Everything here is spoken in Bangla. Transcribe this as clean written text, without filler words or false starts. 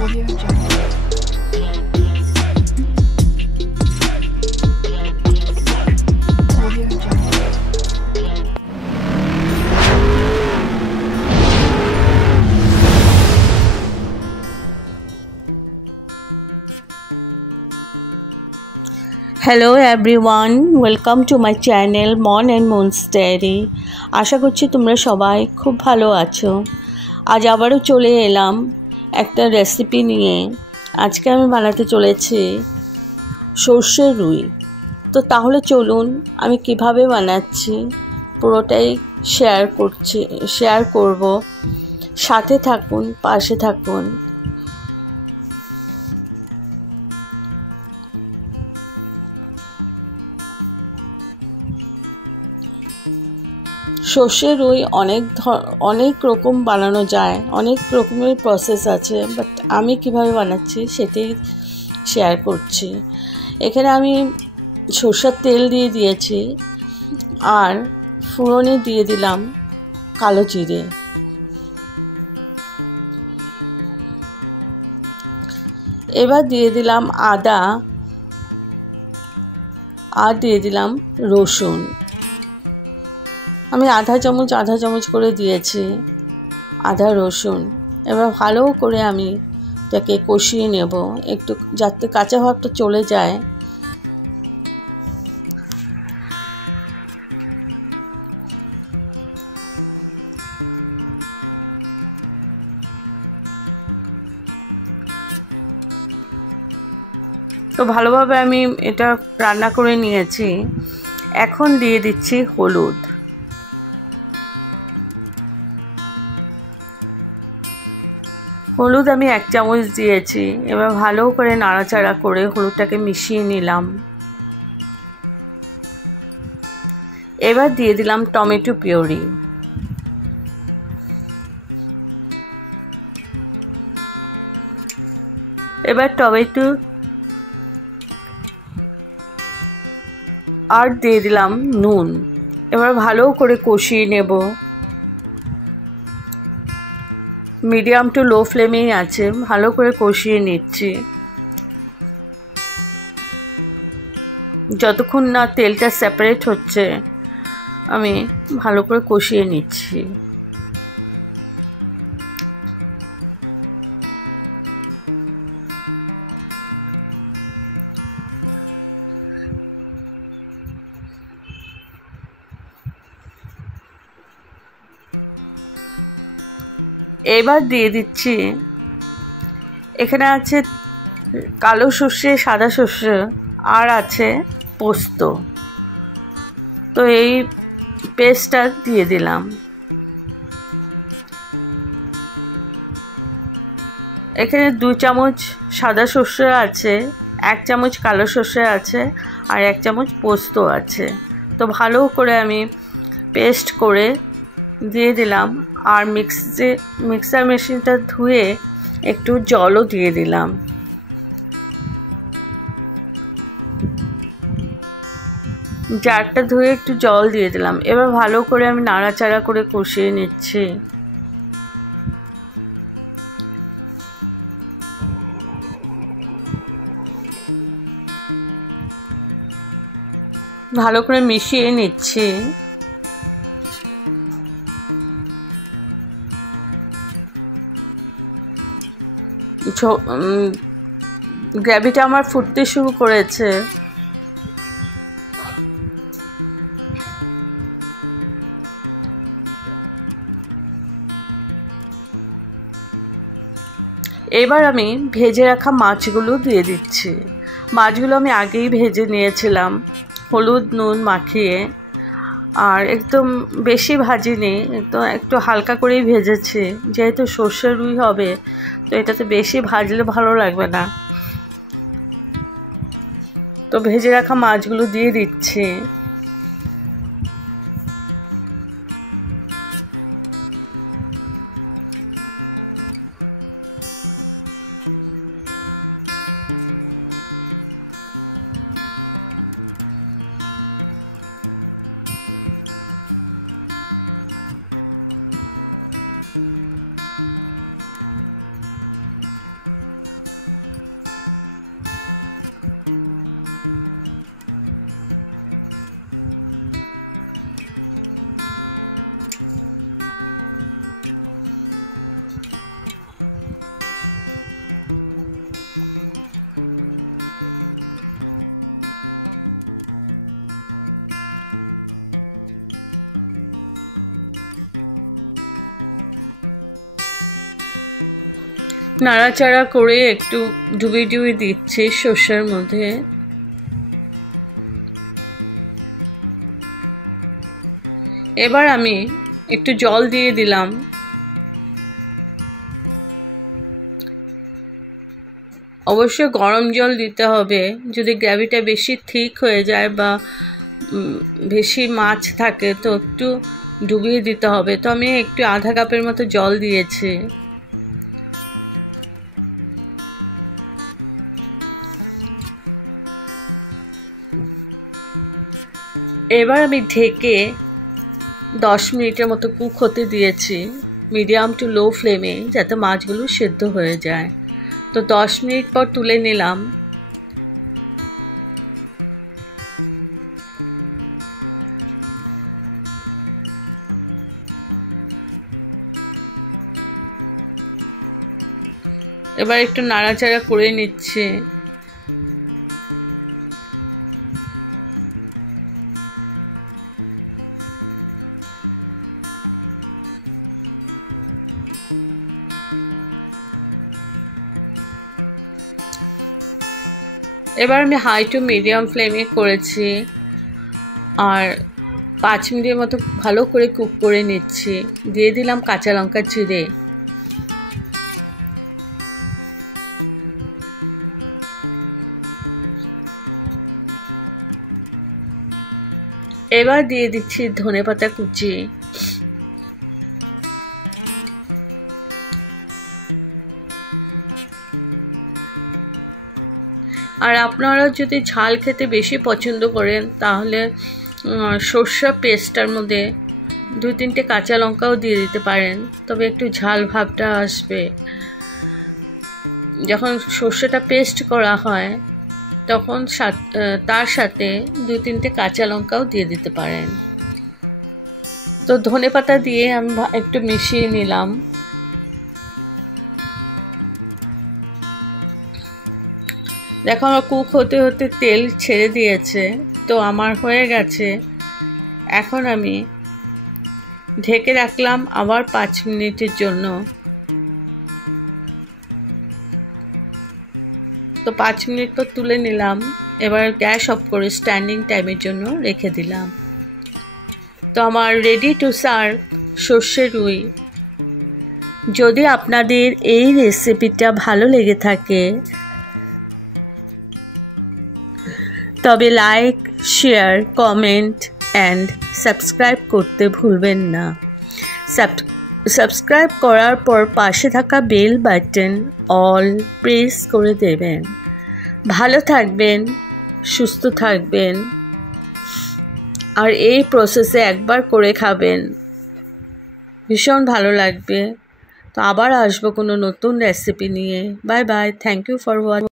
Audio Jungle. Audio Jungle. Hello everyone, welcome to my channel মন অ্যান্ড মুনস ডায়েরি। আশা করছি তোমরা সবাই খুব ভালো আছো। আজ আবারও চলে এলাম একটা রেসিপি নিয়ে। আজকে আমি বানাতে চলেছি সর্ষের রুই। তো তাহলে চলুন আমি কিভাবে বানাচ্ছি পুরোটাই শেয়ার করব। সাথে থাকুন, পাশে থাকুন। সর্ষের রুই অনেক রকম বানানো যায়, অনেক রকমের প্রসেস আছে, বাট আমি কিভাবে বানাচ্ছি সেটাই শেয়ার করছি। এখানে আমি সর্ষের তেল দিয়ে দিয়েছি আর ফোড়নে দিয়ে দিলাম কালো জিরে। এবার দিয়ে দিলাম আদা আর দিয়ে দিলাম রসুন। আমি আধা চামচ করে দিয়েছি আদা রসুন। এবার ভালো করে আমি এটাকে কষিয়ে নেব, একটু যাতে কাঁচা ভাবটা চলে যায়। তো ভালোভাবে আমি এটা রান্না করে নিয়েছি। এখন দিয়ে দিচ্ছি হলুদ। হলুদ আমি 1 চামচ দিয়েছি। এবার ভালো করে নাড়াচাড়া করে হলুদটাকে মিশিয়ে নিলাম। এবার দিয়ে দিলাম টমেটো পিউরি। এবার টমেটো আর দিয়ে দিলাম নুন। এবার ভালো করে কষিয়ে নেব। মিডিয়াম টু লো ফ্লেমেই আছে, ভালো করে কষিয়ে নিচ্ছি যতক্ষণ না তেলটা সেপারেট হচ্ছে। আমি ভালো করে কষিয়ে নিচ্ছি। এবার দিয়ে দিচ্ছি, এখানে আছে কালো সর্ষে, সাদা সর্ষে আর আছে পোস্ত। তো এই পেস্টটা দিয়ে দিলাম। এখানে 2 চামচ সাদা সর্ষে আছে, 1 চামচ কালো সর্ষে আছে আর 1 চামচ পোস্ত আছে। তো ভালো করে আমি পেস্ট করে দিয়ে দিলাম। আর মিক্সার মেশিনটা ধুয়ে একটু জলও দিয়ে দিলাম। জারটা ধুয়ে একটু জল দিয়ে দিলাম। এবার ভালো করে আমি নাড়াচাড়া করে কষিয়ে নিচ্ছি। ভালো করে মিশিয়ে নিচ্ছি। গ্রেভিটা আমার ফুটতে শুরু করেছে। এবার আমি ভেজে রাখা মাছগুলো দিয়ে দিচ্ছি। মাছগুলো আমি আগেই ভেজে নিয়েছিলাম হলুদ নুন মাখিয়ে, আর একদম বেশি ভাজিনি, একটু হালকা করেই ভেজেছি। যেহেতু সর্ষের রুই হবে তো এটাতে বেশি ভাজলে ভালো লাগবে না। তো ভেজে রাখা মাছগুলো দিয়ে দিচ্ছি। নাড়াচাড়া করে একটু ডুবিয়ে দিচ্ছি সর্ষের মধ্যে। এবার আমি একটু জল দিয়ে দিলাম। অবশ্যই গরম জল দিতে হবে। যদি গ্রেভিটা বেশি থিক হয়ে যায় বা বেশি মাছ থাকে তো একটু ডুবিয়ে দিতে হবে। তো আমি একটু আধা কাপের মতো জল দিয়েছি। এবার আমি ঢেকে 10 মিনিটের মতো কুক হতে দিয়েছি মিডিয়াম টু লো ফ্লেমে, যাতে মাছগুলো সেদ্ধ হয়ে যায়। তো 10 মিনিট পর তুলে নিলাম। এবার একটু নাড়াচাড়া করে নিচ্ছে। এবার আমি হাই টু মিডিয়াম ফ্লেমে করেছি আর 5 মিনিটের মতো ভালো করে কুক করে নিচ্ছি। দিয়ে দিলাম কাঁচা লঙ্কা চিড়ে। এবার দিয়ে দিচ্ছি ধনেপাতা কুচি। আর আপনারা যদি ঝাল খেতে বেশি পছন্দ করেন তাহলে সর্ষে পেস্টটার মধ্যে 2-3টে কাঁচা লঙ্কাও দিয়ে দিতে পারেন, তবে একটু ঝাল ভাবটা আসবে। যখন সর্ষেটা পেস্ট করা হয় তখন তার সাথে 2-3টে কাঁচা লঙ্কাও দিয়ে দিতে পারেন। তো ধনেপাতা দিয়ে আমি একটু মিশিয়ে নিলাম। দেখো আমার কুক হতে হতে তেল ছেড়ে দিয়েছে, তো আমার হয়ে গেছে। এখন আমি ঢেকে রাখলাম আবার 5 মিনিটের জন্য। তো 5 মিনিট পর তুলে নিলাম। এবার গ্যাস অফ করে স্ট্যান্ডিং টাইমের জন্য রেখে দিলাম। তো আমার রেডি টু সার্ভ সর্ষে রুই। যদি আপনাদের এই রেসিপিটা ভালো লেগে থাকে তবে like, share, comment and subscribe করতে ভুলবেন না। সাবস্ক্রাইব করার পর পাশে থাকা বেল বাটন অল প্রেস করে দেবেন। ভালো থাকবেন, সুস্থ থাকবেন, আর এই প্রসেসে একবার করে খাবেন, ভীষণ ভালো লাগবে। তো আবার আসবো কোনো নতুন রেসিপি নিয়ে। Bye bye, thank you for watching.